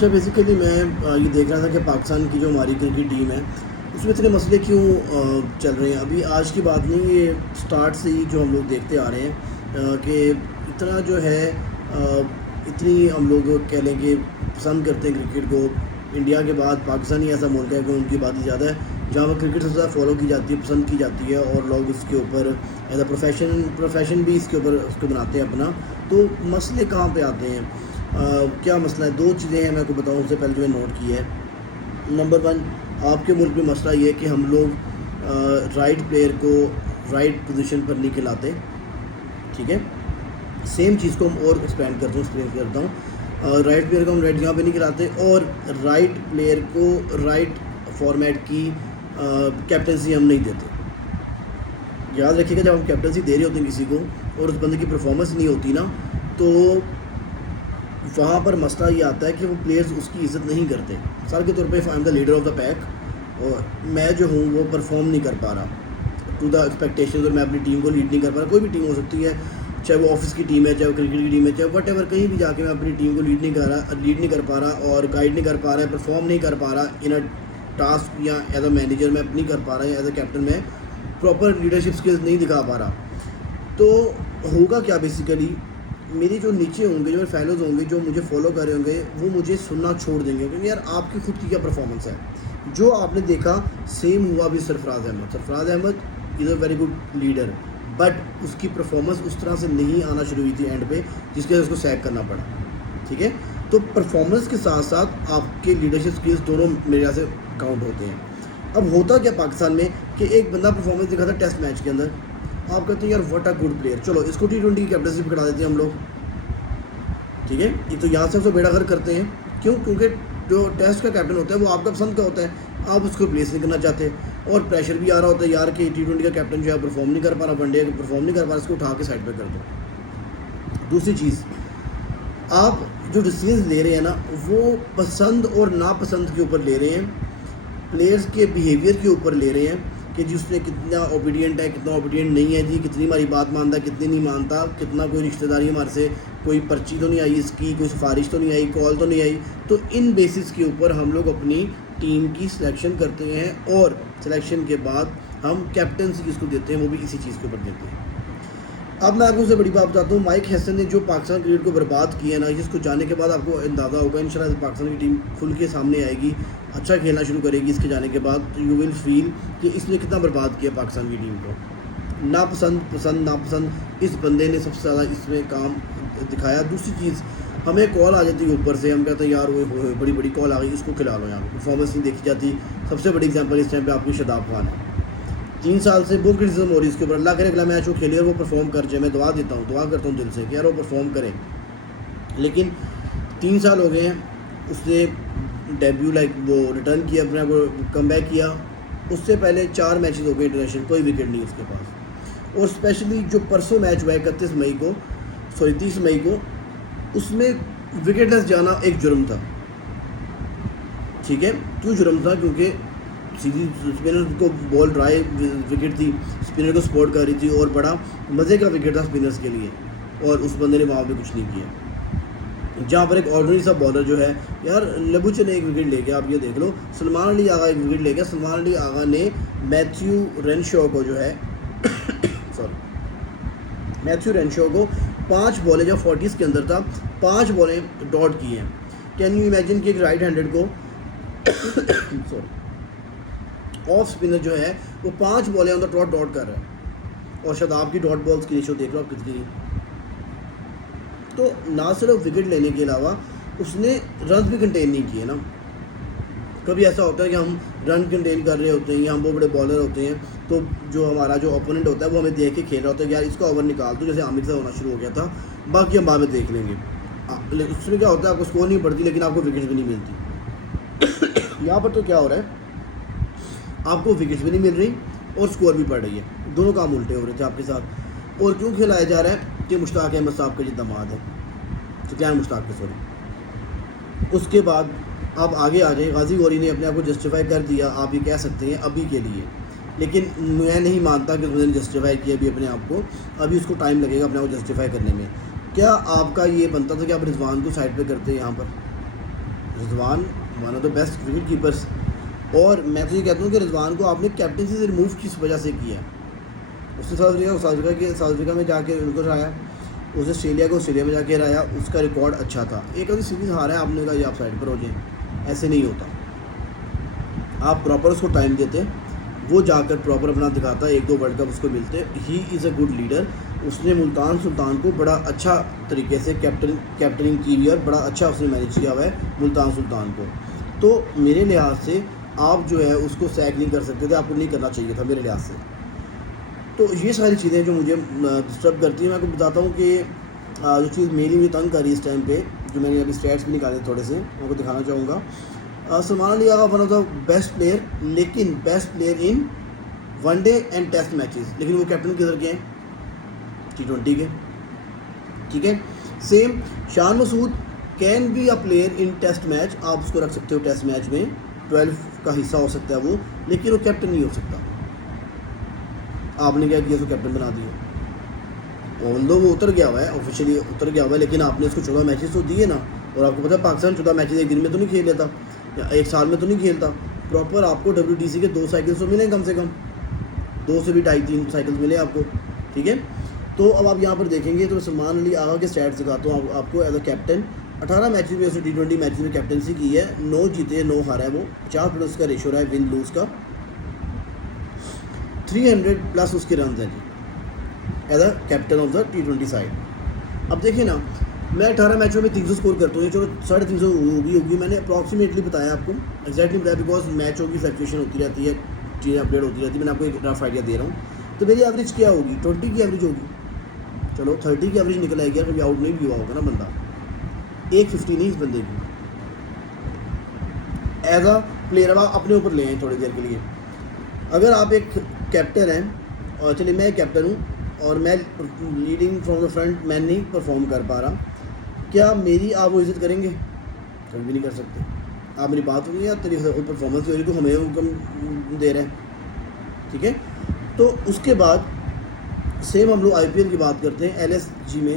अच्छा बेसिकली मैं ये देख रहा था कि पाकिस्तान की जो हमारी क्रिकेट टीम है उसमें इतने मसले क्यों चल रहे हैं। अभी आज की बात नहीं, ये स्टार्ट से ही जो हम लोग देखते आ रहे हैं कि इतना जो है इतनी हम लोग कह लें कि पसंद करते हैं क्रिकेट को। इंडिया के बाद पाकिस्तान ही ऐसा मुल्क है कि उनकी आबादी ज़्यादा है जहाँ पर क्रिकेट सबसे ज़्यादा फॉलो की जाती है, पसंद की जाती है और लोग इसके ऊपर एज अ प्रोफेशन भी इसके ऊपर उसको बनाते हैं अपना। तो मसले कहाँ पे आते हैं? क्या मसला है? दो चीज़ें हैं मैं आपको बताऊँ। उससे पहले जो मैंने नोट की है, नंबर वन, आपके मुल्क में मसला ये है कि हम लोग राइट प्लेयर को राइट पोजीशन पर नहीं खिलाते। ठीक है, सेम चीज़ को हम और एक्सपेंड करते हैं, एक्सप्लेन करता हूँ। राइट प्लेयर को हम राइट जगह पे नहीं खिलाते और राइट प्लेयर को राइट फॉर्मेट की कैप्टनसी हम नहीं देते। याद रखिएगा, जब हम कैप्टनसी दे रहे होते हैं किसी को और उस बंदे की परफॉर्मेंस नहीं होती ना, तो वहाँ पर मसला ये आता है कि वो प्लेयर्स उसकी इज़्ज़त नहीं करते। मिसाल के तौर पे I am the leader of the pack और मैं जो हूँ वो परफॉर्म नहीं कर पा रहा टू द एक्सपेक्टेशंस, और मैं अपनी टीम को लीड नहीं कर पा रहा। कोई भी टीम हो सकती है, चाहे वो ऑफिस की टीम है, चाहे वो क्रिकेट की टीम है, चाहे वट एवर, कहीं भी जाके मैं अपनी टीम को लीड नहीं कर पा रहा और गाइड नहीं कर पा रहा है, परफॉर्म नहीं कर पा रहा इन अ टास्क, या एज अ मैनेजर मैं नहीं कर पा रहा, या एज अ कैप्टन मैं प्रॉपर लीडरशिप स्किल्स नहीं दिखा पा रहा, तो होगा क्या? बेसिकली मेरे जो नीचे होंगे, जो मेरे फैलोज़ होंगे, जो मुझे फॉलो कर रहे होंगे, वो मुझे सुनना छोड़ देंगे क्योंकि यार आपकी खुद की क्या परफॉर्मेंस है। जो आपने देखा सेम हुआ भी Sarfaraz Ahmed is a very good leader, but उसकी परफॉर्मेंस उस तरह से नहीं आना शुरू हुई थी एंड पे, जिसके वजह से उसको सैक करना पड़ा। ठीक है, तो परफॉर्मेंस के साथ साथ आपके लीडरशिप स्किल्स दोनों मेरे यहाँ से काउंट होते हैं। अब होता क्या पाकिस्तान में कि एक बंदा परफॉर्मेंस दिखाता है टेस्ट मैच के अंदर, आप कहते हैं यार व्हाट अ गुड प्लेयर, चलो इसको T20 की कैप्टनसी पकड़ा देते हैं हम लोग। ठीक है, ये तो यहाँ से उसको बेड़ा गर्क करते हैं। क्यों? क्योंकि जो टेस्ट का कैप्टन होता है वो आपका पसंद का होता है, आप उसको रिप्लेस नहीं करना चाहते और प्रेशर भी आ रहा होता है यार कि T20 का कैप्टन जो है परफॉर्म नहीं कर पा रहा, वनडे परफॉर्म नहीं कर पा रहा, इसको उठा के साइड पर कर दो। दूसरी चीज़, आप जो डिसीजन ले रहे हैं ना, वो पसंद और नापसंद के ऊपर ले रहे हैं, प्लेयर्स के बिहेवियर के ऊपर ले रहे हैं कि जी उसने कितना ओबीडियंट है, कितना ओबीडियंट नहीं है, जी कितनी हमारी बात मानता है, कितनी नहीं मानता, कितना कोई रिश्तेदारी हमारे से, कोई पर्ची तो नहीं आई इसकी, कोई सिफारिश तो नहीं आई, कॉल तो नहीं आई। तो इन बेसिस के ऊपर हम लोग अपनी टीम की सिलेक्शन करते हैं और सिलेक्शन के बाद हम कैप्टनसी किसको देते हैं, वो भी इसी चीज़ के ऊपर देते हैं। अब मैं आपको उससे बड़ी बात बताता हूँ, माइक हैसन ने जो पाकिस्तान क्रिकेट को बर्बाद किया है ना, जिसको जाने के बाद आपको अंदाज़ा होगा इंशाल्लाह पाकिस्तान की टीम खुल के सामने आएगी, अच्छा खेलना शुरू करेगी इसके जाने के बाद, तो यू विल फील कि इसने कितना बर्बाद किया पाकिस्तान की टीम को। नापसंद इस बंदे ने सबसे ज़्यादा इसमें काम दिखाया। दूसरी चीज़, हमें कॉल आ जाती है ऊपर से, हम कहते हैं यार वो बड़ी बड़ी कॉल आ गई, इसको खिला लो, यहाँ परफॉर्मेंस नहीं देखी जाती। सबसे बड़ी एग्जाम्पल इस टाइम पर आपकी शादाब खान है। 3 साल से बहुत क्रिटिसिज्म हो रही है इसके ऊपर। अल्लाह करे अगला मैच वो खेले और वो परफॉर्म कर जाए, मैं दुआ देता हूँ, दुआ करता हूँ दिल से कि यार वो परफॉर्म करें। लेकिन 3 साल हो गए हैं, उसने डेब्यू वो रिटर्न किया, अपने को कम बैक किया। उससे पहले 4 मैचेस हो गए इंटरनेशनल, कोई विकेट नहीं उसके पास। और स्पेशली जो परसों मैच हुआ है 30 मई को, उसमें विकेटलेस जाना एक जुर्म था। ठीक है, क्यों जुर्म था? क्योंकि सीधी स्पिनर को बॉल ड्राई विकेट थी, स्पिनर को सपोर्ट कर रही थी और बड़ा मज़े का विकेट था स्पिनर्स के लिए, और उस बंदे ने वहाँ पे कुछ नहीं किया। जहाँ पर एक ऑर्डिनरी सा बॉलर जो है यार, लबुचे ने एक विकेट ले गया, आप ये देख लो, सलमान अली आगा एक विकेट ले गया। सलमान अली आगा ने मैथ्यू रेनशॉ को जो है मैथ्यू रेनशॉ को 5 बॉलें, जब 40s के अंदर था, 5 बॉलें डॉट की हैं। कैन यू इमेजिन कि एक राइट हैंडेड को ऑफ स्पिनर जो है वो 5 बॉलें ऑन द डॉट कर रहा है, और शादाब की डॉट बॉल्स की रेशो देख लो आप कितनी। तो ना सिर्फ विकेट लेने के अलावा उसने रन भी कंटेन नहीं किए ना। कभी ऐसा होता है कि हम रन कंटेन कर रहे होते हैं या हम बहुत बड़े बॉलर होते हैं, तो जो हमारा जो ओपोनेंट होता है वो हमें देख के खेल रहा होता है कि यार इसका ओवर निकाल दो, जैसे आमिर से होना शुरू हो गया था, बाकी हम बाद में देख लेंगे। उसमें क्या होता है, आपको स्कोर नहीं पड़ती लेकिन आपको विकेट भी नहीं मिलती। यहाँ पर तो क्या हो रहा है, आपको विकेट भी नहीं मिल रही और स्कोर भी पड़ रही है, दोनों काम उल्टे हो रहे थे आपके साथ। और क्यों खिलाया जा रहा है कि मुश्ताक अहमद साहब का जो दामाद है, सुफियान मुश्ताक के, सॉरी। उसके बाद आप आगे आ जाए, गाजी गौरी ने अपने आप को जस्टिफाई कर दिया, आप ये कह सकते हैं अभी के लिए, लेकिन मैं नहीं मानता कि उसने जस्टिफाई किया अभी अपने आप को, अभी उसको टाइम लगेगा अपने आप को जस्टिफाई करने में। क्या आपका ये बनता था कि आप रिजवान को साइड पे करते हैं यहाँ पर? Rizwan one of the best wicket keepers, और मैं तो ये कहता हूँ कि रिजवान को आपने कैप्टनसी से रिमूव किस वजह से किया। उसने साउथ अफ्रीका में जाके उनको हराया, उसने ऑस्ट्रेलिया को ऑस्ट्रेलिया में जाके हराया, उसका रिकॉर्ड अच्छा था। एक अभी सीरीज़ हारा है, आपने कहा ये आप साइड पर हो जाए, ऐसे नहीं होता। आप प्रॉपर उसको टाइम देते, वो जाकर प्रॉपर अपना दिखाता, 1-2 वर्ल्ड कप उसको मिलते। He is a good leader. उसने मुल्तान सुल्तान को बड़ा अच्छा तरीके से कैप्टनिंग की हुई है और बड़ा अच्छा उसने मैनेज किया हुआ है मुल्तान सुल्तान को। तो मेरे लिहाज से आप जो है उसको सैक नहीं कर सकते थे, आपको नहीं करना चाहिए था मेरे लिहाज से। तो ये सारी चीज़ें जो मुझे डिस्टर्ब करती हैं, मैं आपको बताता हूँ कि जो चीज़ मेरी मुझे तंग कर रही है इस टाइम पे, जो मैंने अभी स्टैट्स भी निकाले थोड़े से, मैं आपको दिखाना चाहूँगा। Salman Ali Agha one of the best player, लेकिन best player in one day and test matches, लेकिन वो कैप्टन किधर के हैं? T20 के। ठीक है, same Shan Masood can be a player in test match, आप उसको रख सकते हो टेस्ट मैच में, 12 का हिस्सा हो सकता है वो, लेकिन वो कैप्टन नहीं हो सकता। आपने क्या किया, उसको कैप्टन बना दिया। ऑल्दो वो उतर गया हुआ है, ऑफिशियली उतर गया हुआ है, लेकिन आपने उसको 14 मैचेस तो दिए ना। और आपको पता है पाकिस्तान 14 मैचेस एक दिन में तो नहीं खेल लेता, या एक साल में तो नहीं खेलता। प्रॉपर आपको WTC के 2 साइकिल्स तो मिले कम से कम, 2 से भी 2.5-3 साइकिल्स मिले आपको। ठीक है, तो अब आप यहाँ पर देखेंगे तो सलमान अली आगा के स्टैट्स दिखाता हूँ आपको। एज अ कैप्टन 18 मैचेस में उसने T20 मैचेस में कैप्टनसी की है, 9 जीते 9 हारा है वो, 50+ का रेशो रहा है विन लूज का, 300+ उसके रन हैं जी as a captain of the T20 side. अब देखिए ना, मैं 18 मैचों में 300 स्कोर करता हूँ, चलो 350 होगी, मैंने अप्रॉक्सीमेटली बताया आपको, एग्जैक्टली बताया, बिकॉज मैचों की फ्लक्चुएशन होती रहती है, चीज़ें अपडेट होती रहती है। मैंने आपको एक रफ आइडिया दे रहा हूँ। तो मेरी एवरेज क्या होगी? 20 की एवरेज होगी, चलो 30 की एवरेज निकल आएगी, कभी आउट नहीं भी हुआ होगा ना बंदा, 150 नहीं इस बंदे की। एज अ प्लेयर आप अपने ऊपर ले थोड़ी देर के लिए, अगर आप एक कैप्टन हैं, और चलिए मैं कैप्टन हूँ और मैं लीडिंग फ्रॉम द फ्रंट, मैं नहीं परफॉर्म कर पा रहा, क्या मेरी आप वो इज़्ज़त करेंगे? कभी भी नहीं कर सकते। आप मेरी बात होगी यार, तेरी खुद परफॉर्मेंस हो रही तो हमें हुक्म दे रहे हैं। ठीक है, तो उसके बाद सेम हम लोग IPL की बात करते हैं। LSG ने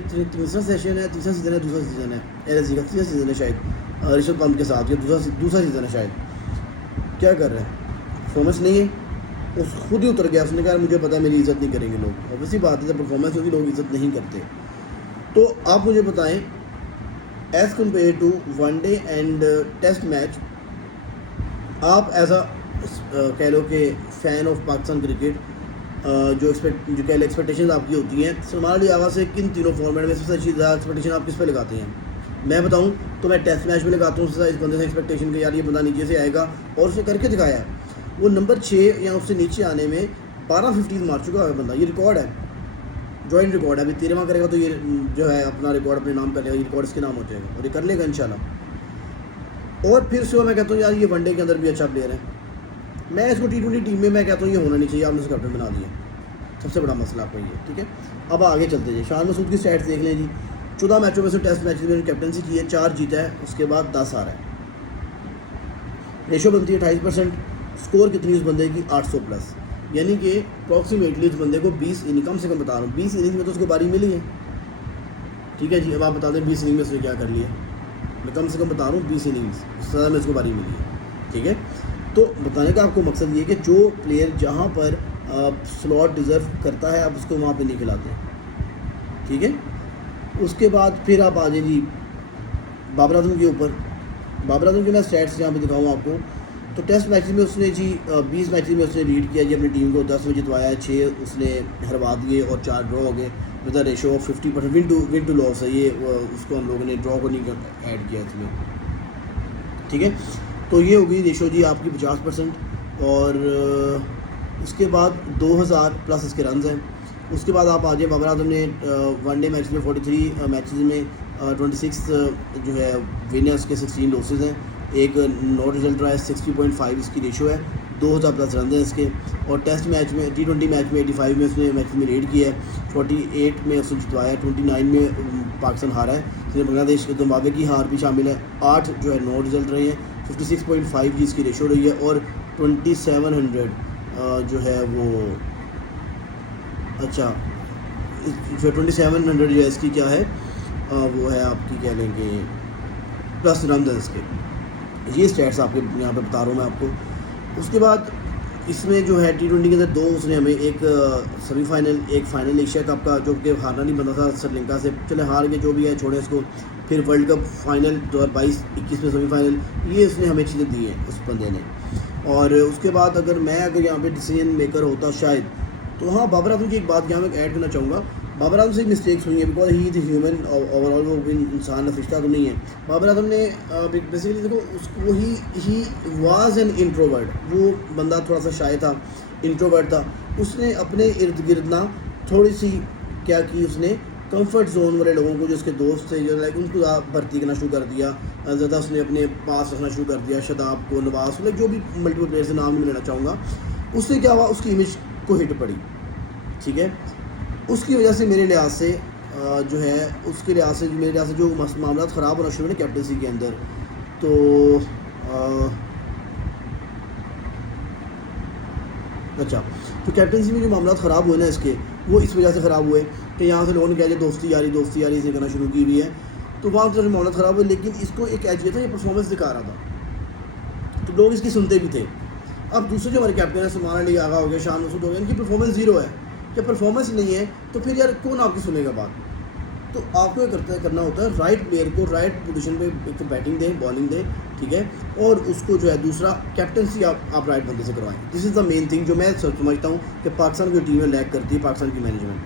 तीसरा सेशन है, तीसरा सीज़न है, दूसरा सीज़न है LSG का, तीसरा सीज़न है शायद ऋषभ पंत के साथ, या दूसरा सीज़न है शायद। क्या कर रहे हैं? परफॉर्मेंस नहीं है, उस खुद ही उतर गया, उसने कहा मुझे पता है मेरी इज़्ज़त नहीं करेंगे लोग। ऑब्वियसली बात है, जब परफॉर्मेंस होगी लोग इज़्ज़त नहीं करते। तो आप मुझे बताएं, as compare to one day and test match, आप एज अ कह लो कि फ़ैन ऑफ पाकिस्तान क्रिकेट, जो कह लो एक्सपेक्टेशन आपकी होती हैं सलमान अली आगा से, किन तीनों फॉर्मेट में सबसे अच्छी ज़्यादा एक्सपेक्टेशन आप किस पे लगाते हैं? मैं बताऊं तो मैं टेस्ट मैच में लगाता हूँ सबसे इस बंदे से एक्सपेक्टेशन के, यार ये बंदा नीचे से आएगा, और उसने करके दिखाया है। वो नंबर 6 या उससे नीचे आने में 12 50 मार चुका है बंदा, ये रिकॉर्ड है, जॉइंट रिकॉर्ड है। अभी 13वां करेगा तो ये जो है अपना रिकॉर्ड अपने नाम कर लेगा, ये रिकॉर्ड इसके नाम हो जाएगा और ये कर लेगा इंशाल्लाह। और फिर उसके बाद मैं कहता हूँ यार ये वनडे के अंदर भी अच्छा प्लेयर है, मैं इसको T20 टीम में मैं कहता हूँ ये होना नहीं चाहिए, आपने उसको कैप्टन बना दिया, सबसे बड़ा मसला आपका ये। ठीक है, अब आगे चलते हैं। शान मसूद की स्टैट्स देख लें जी, 14 मैचों में से टेस्ट मैच में कैप्टनसी की है, 4 जीता है, उसके बाद 10 हारा है, रेशो बनती है 28%। स्कोर कितनी उस बंदे की? 800+, यानी कि अप्रॉक्सीमेटली उस बंदे को 20 इनिंग, कम से कम बता रहा हूँ 20 इनिंग में तो उसको बारी मिली है। ठीक है जी, अब आप बता दें 20 इनिंग में उसने क्या कर लिया, मैं कम से कम बता रहा हूँ 20 इनिंग्स, उससे ज़्यादा में उसको बारी मिली है। ठीक है, तो बताने का आपको मकसद ये कि जो प्लेयर जहाँ पर स्लॉट डिज़र्व करता है आप उसको वहाँ पे नहीं खिलाते हैं। ठीक है, उसके बाद फिर आप आ जाए जी बाबर आजम के ऊपर। बाबर आजम के मैं स्टैट्स यहाँ पे दिखाऊँ आपको, तो टेस्ट मैच में उसने जी 20 मैच में उसने लीड किया जी अपनी टीम को, 10 में जितवाया है, 6 उसने हरवा दिए और 4 ड्रॉ हो गए, with the ratio of 50%। Win to loss है ये, उसको हम लोगों ने ड्रॉ को नहीं ऐड किया इसमें। ठीक है, तो ये होगी रेशो जी आपकी 50%। और उसके बाद 2000+ इसके रन हैं। उसके बाद आप आ जाए, बाबर आजम ने वनडे मैच में 43 मैचेस में 26 जो है विन है, उसके 16 लॉसेज हैं, एक नॉट रिजल्ट रहा है, 60.5 इसकी रेशो है, 2000+ रन हैं इसके। और टेस्ट मैच में T20 मैच में 85 में उसने मैच में लीड किया है, 48 में उसने जितवाया, 29 में पाकिस्तान हारा है, इसमें बांग्लादेश के जिम्बाब्वे की हार भी शामिल है, 8 जो है नॉट रिजल्ट रहे हैं, 56.5 जी इसकी रेशो रही है, और 2700 जो है वो, अच्छा जो 2700 जो है इसकी क्या है वो है आपकी, क्या लेंगे प्लस रन के। ये स्टैट्स आपके यहाँ पे बता रहा हूँ मैं आपको। उसके बाद इसमें जो है T20 के अंदर 2 उसने हमें, एक सेमीफाइनल, एक फाइनल एशिया कप का, जो कि हारना नहीं बनता था श्रीलंका से, चले हार के जो भी है छोड़े इसको। फिर वर्ल्ड कप फाइनल 2022-21 में सेमीफाइनल, ये उसने हमें चीज़ें दी हैं उस बंदे ने। और उसके बाद अगर यहाँ पे डिसीजन मेकर होता शायद, तो हाँ, बाबर आजम की एक बात यहाँ मैं ऐड करना चाहूँगा। बाबर आजम से मिस्टेक्स हुई हैं, because he is human, overall वो इंसान फरिश्ता तो नहीं है। बाबर आजम ने बेसिकली देखो उसको, ही वाज एन इंट्रोवर्ट, वो बंदा थोड़ा सा शाय था, इंट्रोवर्ट था। उसने अपने इर्द गिर्द ना थोड़ी सी क्या की, उसने कंफर्ट जोन वाले लोगों को, जो उसके दोस्त थे, जो लाइक उनको भर्ती करना शुरू कर दिया, ज़्यादा उसने अपने पास रखना शुरू कर दिया। शदाब को, नवाज, लाइक जो भी मल्टीपल प्लेयर से नाम नहीं लेना चाहूँगा। उससे क्या हुआ, उसकी इमेज को हिट पड़ी, ठीक है। उसकी वजह से मेरे लिहाज से जो है, उसके लिहाज से मेरे लिहाज से जो मामला ख़राब होना शुरू हुए कैप्टनसी के अंदर, तो अच्छा, तो कैप्टनसी में जो मामला ख़राब हुए ना इसके, वो इस वजह से ख़राब हुए कि यहाँ से लोगों ने कहा दोस्ती यारी से करना शुरू की हुई है, तो वहाँ से मामला ख़राब हुए। लेकिन इसको एक एज ये था, ये परफॉर्मेंस दिखा रहा था, तो लोग इसकी सुनते भी थे। अब दूसरे जो हमारे कैप्टन है, सलमान अली आगा हो गया, शान मसूद हो गया, इनकी परफॉर्मेंस ज़ीरो है। जब परफॉर्मेंस नहीं है तो फिर यार कौन आपकी सुनेगा बात। तो आपको ये करना होता है, राइट प्लेयर को राइट पोजीशन पे एक तो बैटिंग दें, बॉलिंग दें, ठीक है, और उसको जो है दूसरा कैप्टनसी आप राइट बंदे से करवाएं। This is the main thing जो मैं समझता हूँ कि पाकिस्तान की टीम में लैक करती है, पाकिस्तान की मैनेजमेंट।